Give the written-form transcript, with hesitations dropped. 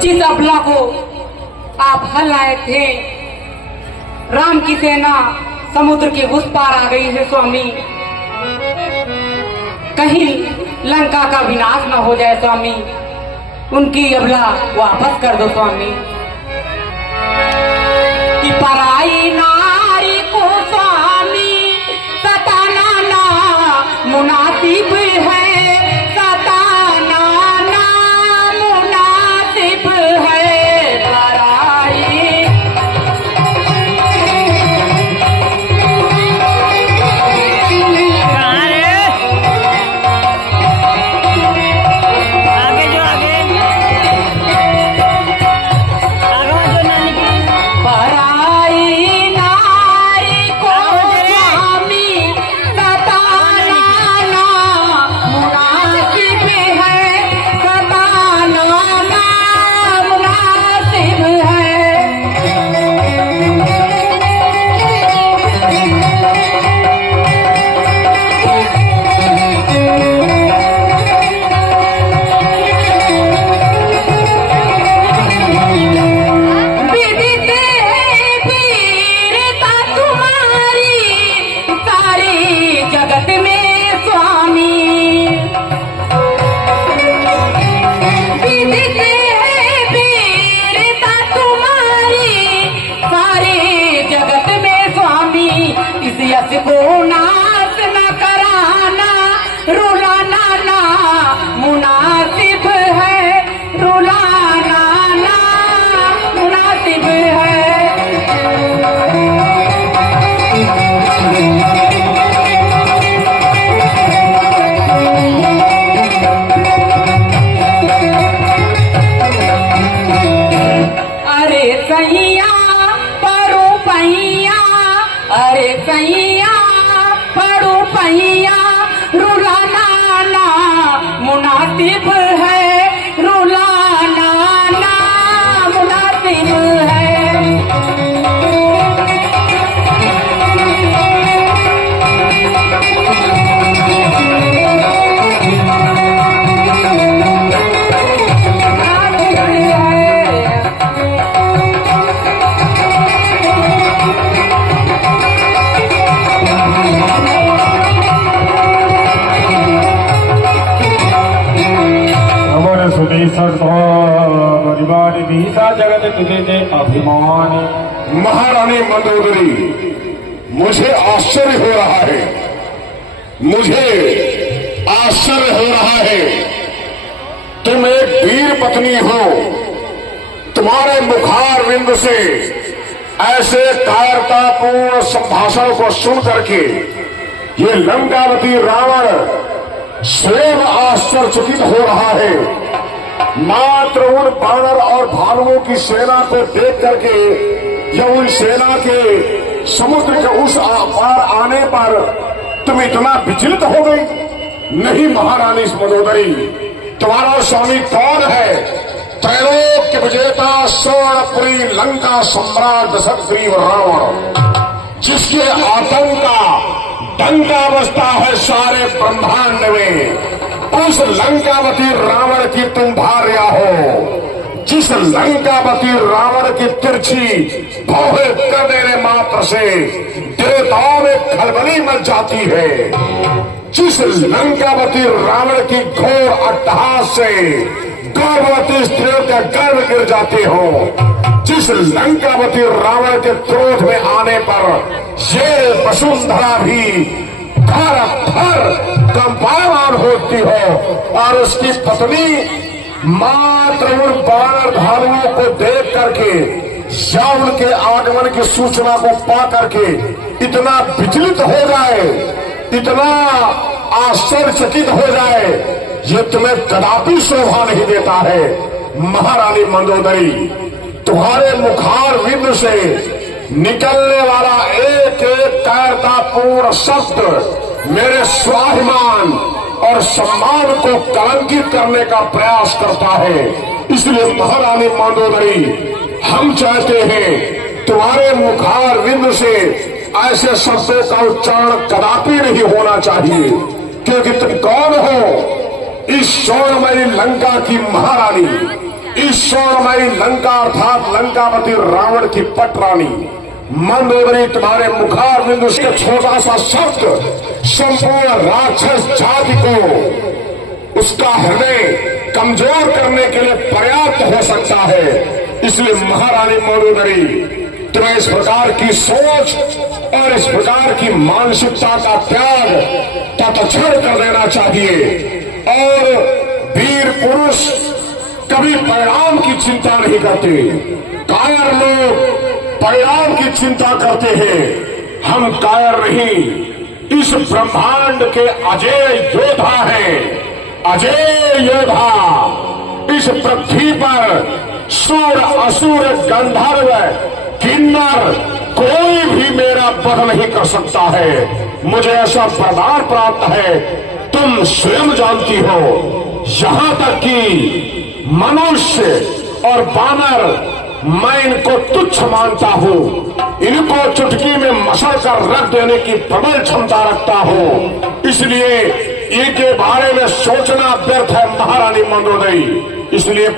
जिस अबला को आप हल लाए थे, राम की सेना समुद्र के उस पार आ गई है स्वामी। कहीं लंका का विनाश न हो जाए स्वामी, उनकी अबला वापस कर दो स्वामी। कि पराई नारी को स्वामी सताना ना मुनासिब है, सताना ना मुनासिब है। मुनासिब है रुलाना ना मुनासिब है। जगत तुझे अभिमानी। महारानी मंदोदरी, मुझे आश्चर्य हो रहा है, मुझे आश्चर्य हो रहा है। तुम एक वीर पत्नी हो, तुम्हारे मुखार विंद से ऐसे कायरतापूर्ण संभाषण को सुन करके ये लंकावती रावण स्वयं आश्चर्यचकित हो रहा है। मात्र उन बानर और भालुओं की सेना को देख करके या उन सेना के समुद्र के उस पार आने पर तुम इतना विचलित हो गई? नहीं महारानी मंदोदरी, तुम्हारा स्वामी कौन है? त्रैलोक्य विजेता स्वर्णपुरी लंका सम्राट दशग्रीव रावण, जिसके आतंक का डंका बजता है सारे ब्रह्मांड में। उस लंकावती रावण की तुम भार्या हो, जिस लंकावती रावण की तिरछी भौहें कर देने मात्र से देवताओं में खलबली मच जाती है, जिस लंकावती रावण की घोर अट्टहास से गर्भवती स्त्रियों के गर्भ गिर जाते हो, जिस लंकावती रावण के क्रोध में आने पर ये वसुंधरा भी थर थर कंपायमान होती हो और उसकी पत्नी मात्र उन बानर भालुओं को देख करके या उनके आगमन की सूचना को पा करके इतना विचलित हो जाए, इतना आश्चर्यचकित हो जाए, ये तुम्हें कदापि शोभा नहीं देता है। महारानी मंदोदरी, तुम्हारे मुखार विंद से निकलने वाला एक एक कायरतापूर्ण शब्द मेरे स्वाभिमान और सम्मान को कलंकित करने का प्रयास करता है। इसलिए महारानी मंदोदरी, हम चाहते हैं तुम्हारे मुखार विंद से ऐसे शब्दों का उच्चारण कदापि नहीं होना चाहिए, क्योंकि तुम कौन हो? इस स्वर्णमयी लंका की महारानी, इस स्वर्णमयी लंका अर्थात लंकापति रावण की पटरानी मंदोदरी तुम्हारे मुखार बिंदु से छोटा सा शब्द संपूर्ण राक्षस जाति को उसका हृदय कमजोर करने के लिए पर्याप्त हो सकता है। इसलिए महारानी मंदोदरी तुम्हें इस प्रकार की सोच और इस प्रकार की मानसिकता का त्याग तत्क्षण कर देना चाहिए। और वीर पुरुष कभी परिणाम की चिंता नहीं करते। कायर लोग परिणाम की चिंता करते हैं। हम कायर नहीं, इस ब्रह्मांड के अजय योद्धा हैं, अजय योद्धा। इस पृथ्वी पर सूर असुर गंधर्व किन्नर कोई भी मेरा वध नहीं कर सकता है। मुझे ऐसा वरदान प्राप्त है, तुम स्वयं जानती हो। यहां तक कि मनुष्य और वानर मैं इनको तुच्छ मानता हूं, इनको चुटकी में मसल कर रख देने की प्रबल क्षमता रखता हूं। इसलिए इनके बारे में सोचना व्यर्थ है महारानी मंदोदरी। इसलिए